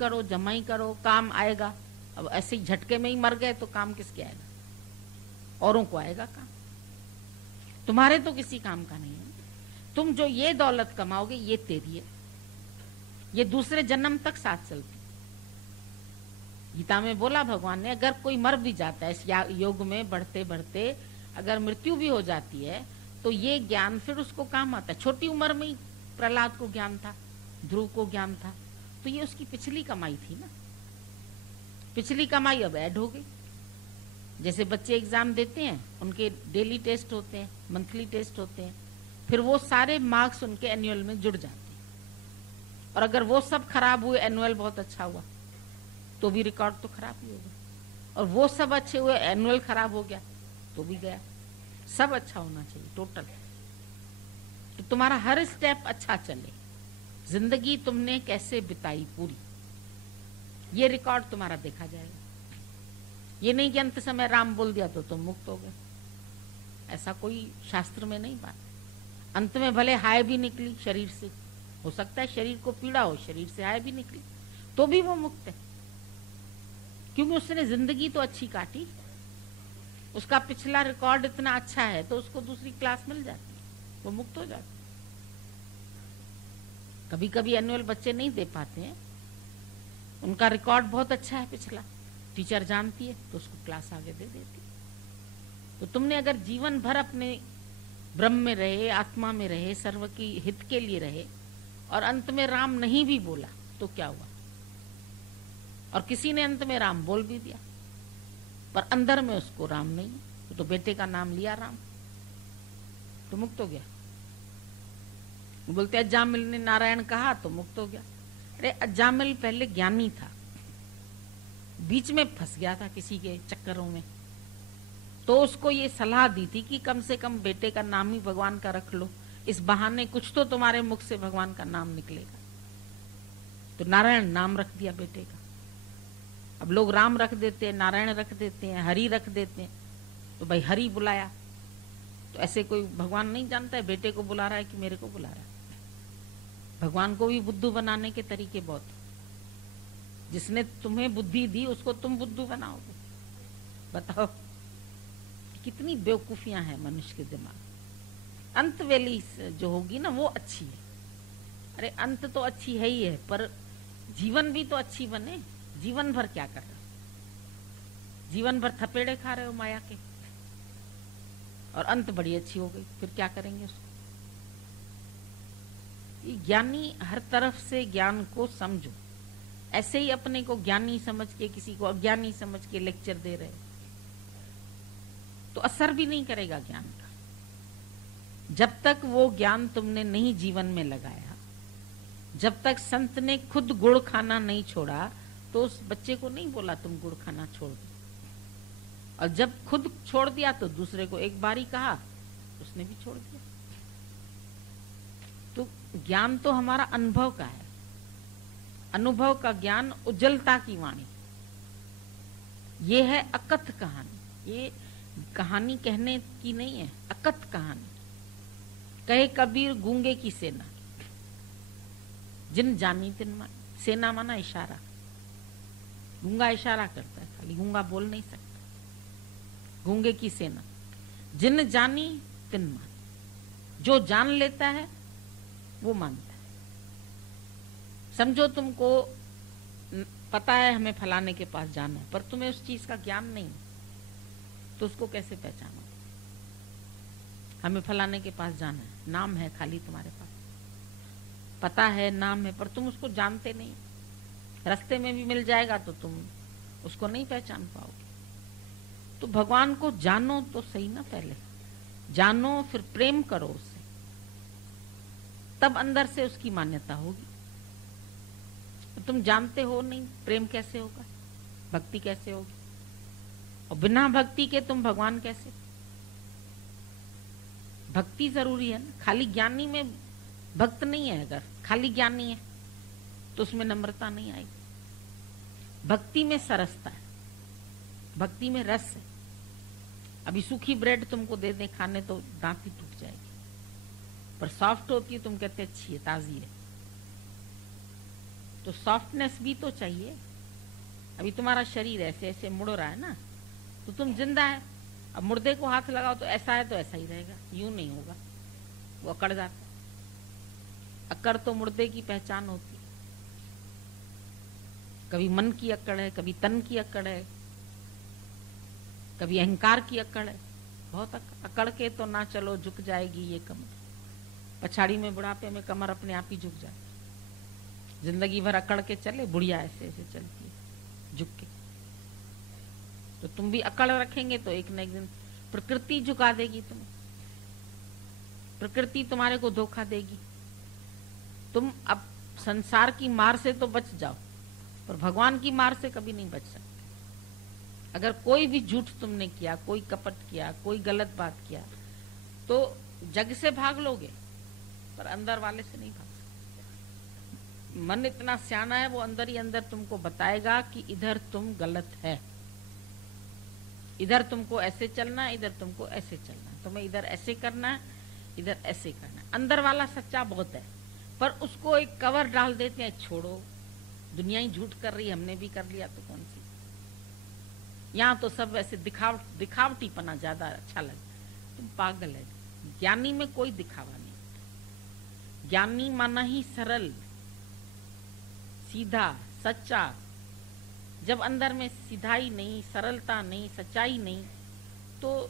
करो, काम आएगा। अब ऐसे ही झटके में ही मर गए तो काम किसके आएगा? औरों को आएगा काम, तुम्हारे तो किसी काम का नहीं है। तुम जो ये दौलत कमाओगे ये तेरी है, ये दूसरे जन्म तक साथ चलती। गीता में बोला भगवान ने, अगर कोई मर भी जाता है इस योग में बढ़ते बढ़ते, अगर मृत्यु भी हो जाती है तो ये ज्ञान फिर उसको काम आता है। छोटी उम्र में ही प्रहलाद को ज्ञान था, ध्रुव को ज्ञान था, तो ये उसकी पिछली कमाई थी ना। पिछली कमाई अब ऐड हो गई। जैसे बच्चे एग्जाम देते हैं, उनके डेली टेस्ट होते हैं, मंथली टेस्ट होते हैं, फिर वो सारे मार्क्स उनके एनुअल में जुड़ जाते हैं। और अगर वो सब खराब हुए, एनुअल बहुत अच्छा हुआ, तो भी रिकॉर्ड तो खराब ही होगा। और वो सब अच्छे हुए, एनुअल खराब हो गया तो भी गया। सब अच्छा होना चाहिए टोटल, तो तुम्हारा हर स्टेप अच्छा चले। जिंदगी तुमने कैसे बिताई पूरी, ये रिकॉर्ड तुम्हारा देखा जाएगा। ये नहीं कि अंत समय राम बोल दिया तो तुम मुक्त हो गए, ऐसा कोई शास्त्र में नहीं बात। अंत में भले हाय भी निकली शरीर से, हो सकता है शरीर को पीड़ा हो, शरीर से हाय भी निकली, तो भी वो मुक्त है, क्योंकि उसने जिंदगी तो अच्छी काटी। उसका पिछला रिकॉर्ड इतना अच्छा है तो उसको दूसरी क्लास मिल जाती है, वो मुक्त हो जाती है। कभी कभी एनुअल बच्चे नहीं दे पाते हैं, उनका रिकॉर्ड बहुत अच्छा है पिछला, टीचर जानती है तो उसको क्लास आगे दे देती है। तो तुमने अगर जीवन भर अपने ब्रह्म में रहे, आत्मा में रहे, सर्व की हित के लिए रहे, और अंत में राम नहीं भी बोला तो क्या हुआ? और किसी ने अंत में राम बोल भी दिया पर अंदर में उसको राम नहीं, तो बेटे का नाम लिया राम, तो मुक्त हो गया। बोलते अजामिल ने नारायण कहा तो मुक्त हो गया। अरे अजामिल पहले ज्ञानी था, बीच में फंस गया था किसी के चक्करों में, तो उसको ये सलाह दी थी कि कम से कम बेटे का नाम ही भगवान का रख लो, इस बहाने कुछ तो तुम्हारे मुख से भगवान का नाम निकलेगा। तो नारायण नाम रख दिया बेटे का। अब लोग राम रख देते हैं, नारायण रख देते हैं, हरि रख देते हैं, तो भाई हरि बुलाया। तो ऐसे कोई भगवान नहीं जानता है बेटे को बुला रहा है कि मेरे को बुला रहा है। भगवान को भी बुद्धू बनाने के तरीके बहुत। जिसने तुम्हें बुद्धि दी उसको तुम बुद्धू बनाओगे? बताओ कितनी बेवकूफियां हैं मनुष्य के दिमाग। अंत वेली जो होगी ना वो अच्छी है। अरे अंत तो अच्छी है ही है, पर जीवन भी तो अच्छी बने। जीवन भर क्या कर रहे हो? जीवन भर थपेड़े खा रहे हो माया के, और अंत बड़ी अच्छी हो गई, फिर क्या करेंगे उसको? ये ज्ञानी हर तरफ से ज्ञान को समझो। ऐसे ही अपने को ज्ञानी समझ के किसी को अज्ञानी समझ के लेक्चर दे रहे तो असर भी नहीं करेगा ज्ञान का। जब तक वो ज्ञान तुमने नहीं जीवन में लगाया, जब तक संत ने खुद गुड़ खाना नहीं छोड़ा, तो उस बच्चे को नहीं बोला तुम गुड़ खाना छोड़ दो, और जब खुद छोड़ दिया तो दूसरे को एक बारी कहा, उसने भी छोड़ दिया। तो ज्ञान तो हमारा अनुभव का है, अनुभव का ज्ञान, उज्जवलता की वाणी। ये है अकथ कहानी। ये कहानी कहने की नहीं है, अकथ कहानी। कहे कबीर गूंगे की सेना, जिन जानी तिन मानी। सेना माना इशारा, गूंगा इशारा करता है, खाली गूंगा बोल नहीं सकता। गूंगे की सेना, जिन जानी तिन मानी। जो जान लेता है वो मानता है। समझो तुमको पता है हमें फलाने के पास जाना है, पर तुम्हें उस चीज का ज्ञान नहीं, तो उसको कैसे पहचानो? हमें फलाने के पास जाना है, नाम है खाली तुम्हारे पास, पता है नाम है, पर तुम उसको जानते नहीं। रास्ते में भी मिल जाएगा तो तुम उसको नहीं पहचान पाओगे। तो भगवान को जानो तो सही ना, पहले जानो फिर प्रेम करो उससे, तब अंदर से उसकी मान्यता होगी। तो तुम जानते हो नहीं, प्रेम कैसे होगा, भक्ति कैसे होगी? और बिना भक्ति के तुम भगवान कैसे? भक्ति जरूरी है ना। खाली ज्ञानी में भक्त नहीं है, अगर खाली ज्ञानी है तो उसमें नम्रता नहीं आएगी। भक्ति में सरसता है, भक्ति में रस है। अभी सूखी ब्रेड तुमको दे दें खाने तो दांत ही टूट जाएगी, पर सॉफ्ट होती है, तुम कहते अच्छी है, ताजी है। तो सॉफ्टनेस भी तो चाहिए। अभी तुम्हारा शरीर ऐसे ऐसे मुड़ रहा है ना, तो तुम जिंदा है। अब मुर्दे को हाथ लगाओ तो ऐसा है तो ऐसा ही रहेगा, यूं नहीं होगा, वो अकड़ जाता है। अकड़ तो मुर्दे की पहचान होती है। कभी मन की अकड़ है, कभी तन की अकड़ है, कभी अहंकार की अकड़ है। बहुत अकड़ के तो ना चलो, झुक जाएगी ये कमर। पछाड़ी में बुढ़ापे में कमर अपने आप ही झुक जाती। जिंदगी भर अकड़ के चले, बुढ़िया ऐसे ऐसे चलती है झुक के। तो तुम भी अकड़ रखेंगे तो एक न एक दिन प्रकृति झुका देगी तुम्हें। प्रकृति तुम्हारे को धोखा देगी। तुम अब संसार की मार से तो बच जाओ, पर भगवान की मार से कभी नहीं बच सकते। अगर कोई भी झूठ तुमने किया, कोई कपट किया, कोई गलत बात किया, तो जग से भाग लोगे, पर अंदर वाले से नहीं भाग सकते। मन इतना सियाना है, वो अंदर ही अंदर तुमको बताएगा कि इधर तुम गलत है, इधर तुमको ऐसे चलना है, इधर तुमको ऐसे चलना है, तुम्हें इधर ऐसे करना है, इधर ऐसे करना है। अंदर वाला सच्चा बहुत है, पर उसको एक कवर डाल देते हैं, छोड़ो दुनिया ही झूठ कर रही है, हमने भी कर लिया तो कौन सी। यहाँ तो सब ऐसे दिखावटीपना ज्यादा अच्छा लगता। तुम पागल है। ज्ञानी में कोई दिखावा नहीं। ज्ञानी माना ही सरल, सीधा, सच्चा। जब अंदर में सीधाई नहीं, सरलता नहीं, सच्चाई नहीं, तो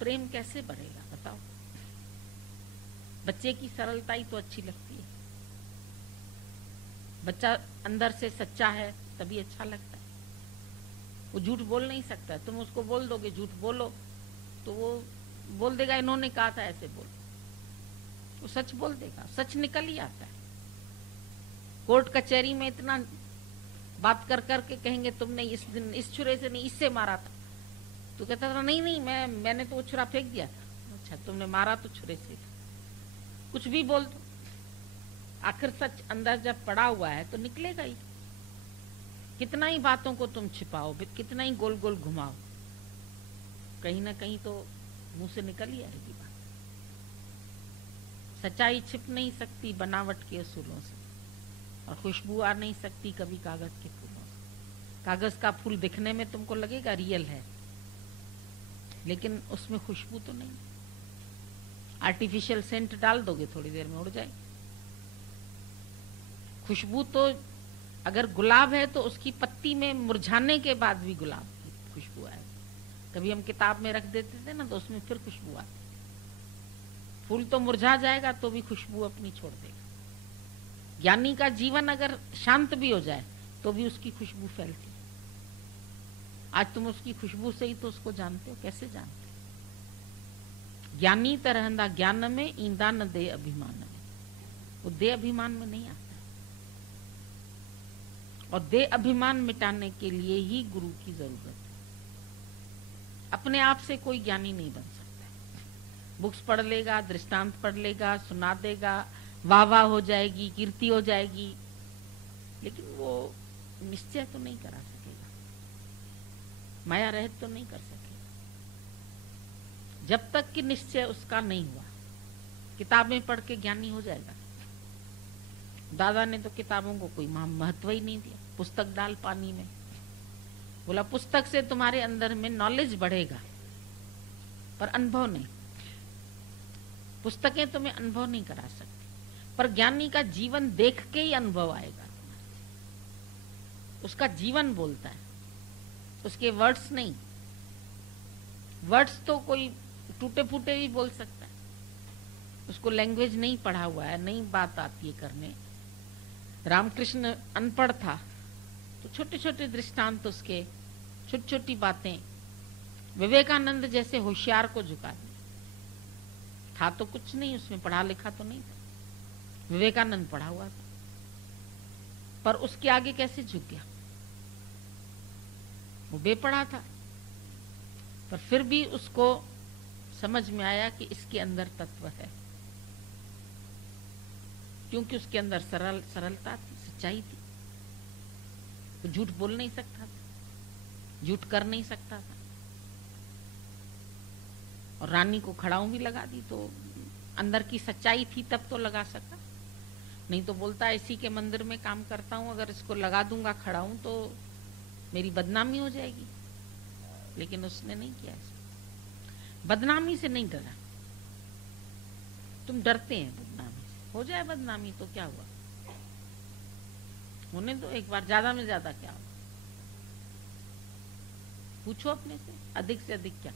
प्रेम कैसे बढ़ेगा बताओ? बच्चे की सरलता ही तो अच्छी लगती है। बच्चा अंदर से सच्चा है तभी अच्छा लगता है। वो झूठ बोल नहीं सकता। तुम उसको बोल दोगे झूठ बोलो, तो वो बोल देगा इन्होंने कहा था ऐसे बोल। वो सच बोल देगा, सच निकल ही आता है। कोर्ट कचहरी में इतना बात कर कर के कहेंगे तुमने इस दिन इस छुरे से नहीं, इससे मारा था। तो कहता था नहीं नहीं, मैंने तो वो छुरा फेंक दिया था। अच्छा, तुमने मारा तो छुरे से था। कुछ भी बोल दो, आखिर सच अंदर जब पड़ा हुआ है तो निकलेगा ही। कितना ही बातों को तुम छिपाओ, कितना ही गोल गोल घुमाओ, कहीं ना कहीं तो मुंह से निकल ही आएगी बात। सच्चाई छिप नहीं सकती बनावट के असूलों से, और खुशबू आ नहीं सकती कभी कागज के फूलों से। कागज का फूल दिखने में तुमको लगेगा रियल है, लेकिन उसमें खुशबू तो नहीं। आर्टिफिशियल सेंट डाल दोगे, थोड़ी देर में उड़ जाएगी। खुशबू तो अगर गुलाब है तो उसकी पत्ती में मुरझाने के बाद भी गुलाब की खुशबू आए। कभी हम किताब में रख देते थे ना, तो उसमें फिर खुशबू आती। फूल तो मुरझा जाएगा तो भी खुशबू अपनी छोड़ देगा। ज्ञानी का जीवन अगर शांत भी हो जाए तो भी उसकी खुशबू फैलती है। आज तुम उसकी खुशबू से ही तो उसको जानते हो। कैसे जानते? ज्ञानी तरहंदा ज्ञान में ईंदा न दे अभिमान में। वो दे अभिमान में नहीं आता। और दे अभिमान मिटाने के लिए ही गुरु की जरूरत है। अपने आप से कोई ज्ञानी नहीं बन सकता। बुक्स पढ़ लेगा, दृष्टांत पढ़ लेगा, सुना देगा, वाह वाह हो जाएगी, कीर्ति हो जाएगी, लेकिन वो निश्चय तो नहीं करा सकेगा, माया रहित तो नहीं कर सकेगा। जब तक कि निश्चय उसका नहीं हुआ। किताबें पढ़ के ज्ञानी हो जाएगा? दादा ने तो किताबों को कोई महत्व ही नहीं दिया। पुस्तक डाल पानी में, बोला पुस्तक से तुम्हारे अंदर में नॉलेज बढ़ेगा, पर अनुभव नहीं। पुस्तकें तुम्हें अनुभव नहीं करा सकती, पर ज्ञानी का जीवन देख के ही अनुभव आएगा। उसका जीवन बोलता है, उसके वर्ड्स नहीं। वर्ड्स तो कोई टूटे फूटे भी बोल सकता है, उसको लैंग्वेज नहीं पढ़ा हुआ है, नहीं बात आती है करने। रामकृष्ण अनपढ़ था तो छोटे छोटे दृष्टांत उसके, छोटी छोटी बातें विवेकानंद जैसे होशियार को झुका दी। था तो कुछ नहीं उसमें, पढ़ा लिखा तो नहीं था, विवेकानंद पढ़ा हुआ था, पर उसके आगे कैसे झुक गया? वो बेपढ़ा था, पर फिर भी उसको समझ में आया कि इसके अंदर तत्व है, क्योंकि उसके अंदर सरलता थी, सच्चाई थी। वो झूठ बोल नहीं सकता था, झूठ कर नहीं सकता था। और रानी को खड़ाऊं भी लगा दी तो अंदर की सच्चाई थी, तब तो लगा सका, नहीं तो बोलता इसी के मंदिर में काम करता हूं, अगर इसको लगा दूंगा खड़ाऊं तो मेरी बदनामी हो जाएगी। लेकिन उसने नहीं किया ऐसा। बदनामी से नहीं डरा। तुम डरते हैं बदनामी से, हो जाए बदनामी तो क्या हुआ, होने दो एक बार, ज्यादा में ज्यादा क्या हुआ? पूछो अपने से अधिक क्या?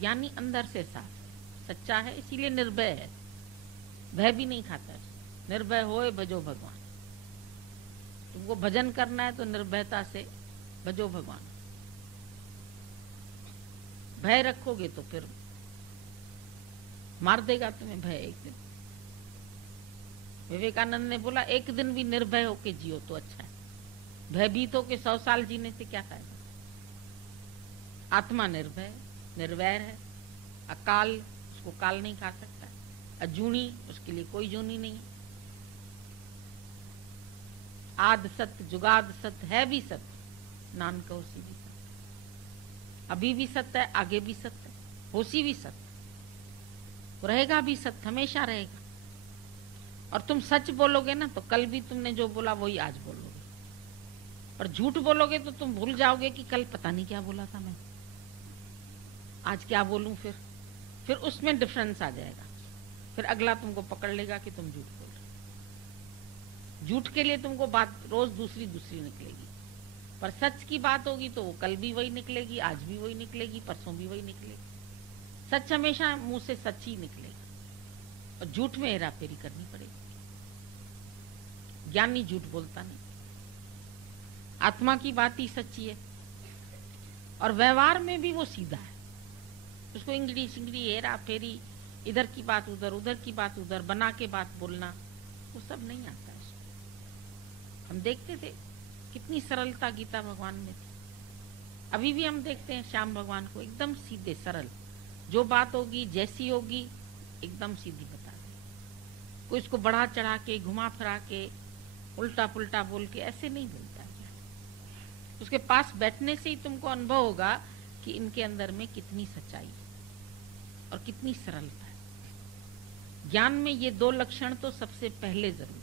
ज्ञानी अंदर से साफ है, सच्चा है, इसीलिए निर्भय है, भय भी नहीं खाता है। निर्भय होए भजो भगवान। तुमको भजन करना है तो निर्भयता से भजो भगवान। भय रखोगे तो फिर मार देगा तुम्हें भय एक दिन। विवेकानंद ने बोला एक दिन भी निर्भय होके जियो तो अच्छा है, भयभीत होके 100 साल जीने से क्या फायदा। आत्मा निर्भय, निर्वैर है, अकाल, उसको काल नहीं खा सकता, अजूनी, उसके लिए कोई जूनी नहीं। आद सत्य जुगाद सत्य है भी सत्य, नानक होसी भी सत्य, अभी भी सत्य है, आगे भी सत्य है, होसी भी सत्य, रहेगा भी सत्य, हमेशा रहेगा। और तुम सच बोलोगे ना तो कल भी तुमने जो बोला वही आज बोलोगे, और झूठ बोलोगे तो तुम भूल जाओगे कि कल पता नहीं क्या बोला था मैं, आज क्या बोलूं। फिर उसमें डिफरेंस आ जाएगा, फिर अगला तुमको पकड़ लेगा कि तुम झूठ बोल रहे। झूठ के लिए तुमको बात रोज दूसरी निकलेगी, पर सच की बात होगी तो वो कल भी वही निकलेगी, आज भी वही निकलेगी, परसों भी वही निकलेगी। सच हमेशा मुंह से सच ही निकलेगा, और झूठ में हेरा फेरी करनी पड़ेगी। ज्ञानी झूठ बोलता नहीं, आत्मा की बात ही सच्ची है, और व्यवहार में भी वो सीधा है। उसको इंग्लिश हेरा फेरी, इधर की बात उधर, उधर की बात उधर, बना के बात बोलना, वो सब नहीं आता है। हम देखते थे कितनी सरलता गीता भगवान में थी। अभी भी हम देखते हैं श्याम भगवान को, एकदम सीधे सरल, जो बात होगी जैसी होगी एकदम सीधी बता दे। कोई इसको बढ़ा चढ़ा के, घुमा फिरा के, उल्टा पुल्टा बोल के ऐसे नहीं बोलता है। उसके पास बैठने से ही तुमको अनुभव होगा कि इनके अंदर में कितनी सच्चाई है और कितनी सरलता है। ज्ञान में ये 2 लक्षण तो सबसे पहले जरूरी,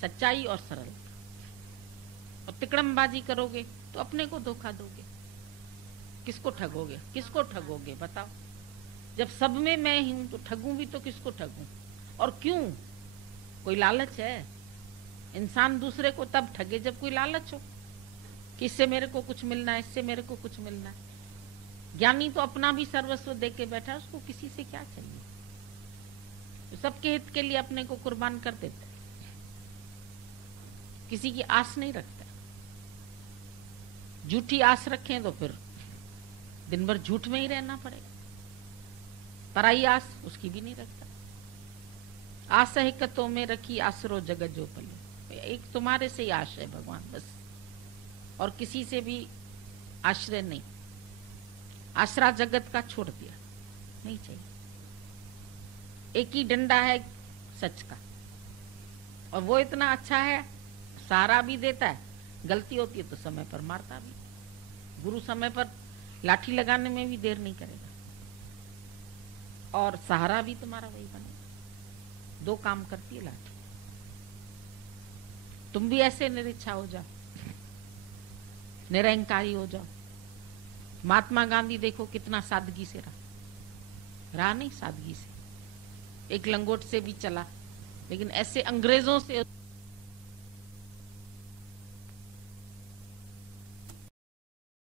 सच्चाई और सरलता। और तिकड़मबाजी करोगे तो अपने को धोखा दोगे, किसको ठगोगे, किसको ठगोगे बताओ। जब सब में मैं ही हूं तो ठगूं भी तो किसको ठगूं, और क्यों? कोई लालच है? इंसान दूसरे को तब ठगे जब कोई लालच हो कि इससे मेरे को कुछ मिलना है, इससे मेरे को कुछ मिलना है। ज्ञानी तो अपना भी सर्वस्व दे के बैठा, उसको किसी से क्या चाहिए, तो सबके हित के लिए अपने को कुर्बान कर देता है, किसी की आस नहीं रखता। झूठी आस रखें तो फिर दिन भर झूठ में ही रहना पड़ेगा। पराई आस उसकी भी नहीं रखता। आस हिकतों में रखी आसरो जगत जो पले, एक तुम्हारे से ही आश्रय भगवान बस, और किसी से भी आश्रय नहीं। आसरा जगत का छोड़ दिया, नहीं चाहिए। एक ही डंडा है सच का, और वो इतना अच्छा है, सहारा भी देता है, गलती होती है तो समय पर मारता भी। गुरु समय पर लाठी लगाने में भी देर नहीं करेगा, और सहारा भी तुम्हारा वही बनेगा। 2 काम करती है लाठी। तुम भी ऐसे निरीच्छा हो जाओ, निरंकारी हो जाओ। महात्मा गांधी देखो कितना सादगी से रहा नहीं, सादगी से, एक लंगोट से भी चला, लेकिन ऐसे अंग्रेजों से